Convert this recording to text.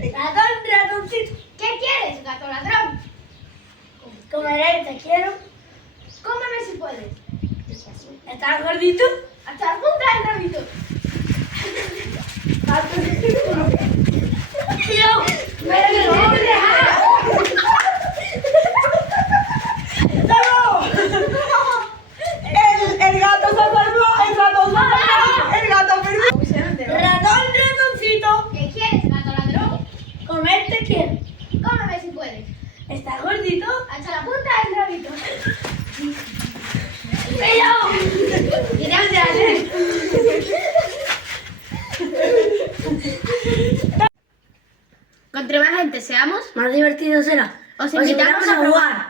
Ratón, ratoncito. ¿Qué quieres, gato ladrón? Comeré, te quiero. Cómeme si puedes. ¿Estás gordito? Hasta la punta del rabito. Tío, ¡Me lo dejar! El gato se salvó, el gato se salvó, el gato perdió. ratón, ratoncito. ¿Qué quieres, gato ladrón? Comer, te quiero. Cómeme si puedes. ¿Estás gordito? Hasta la punta del rabito. Tío. Contra más gente seamos, Más divertido será. os invitamos a jugar.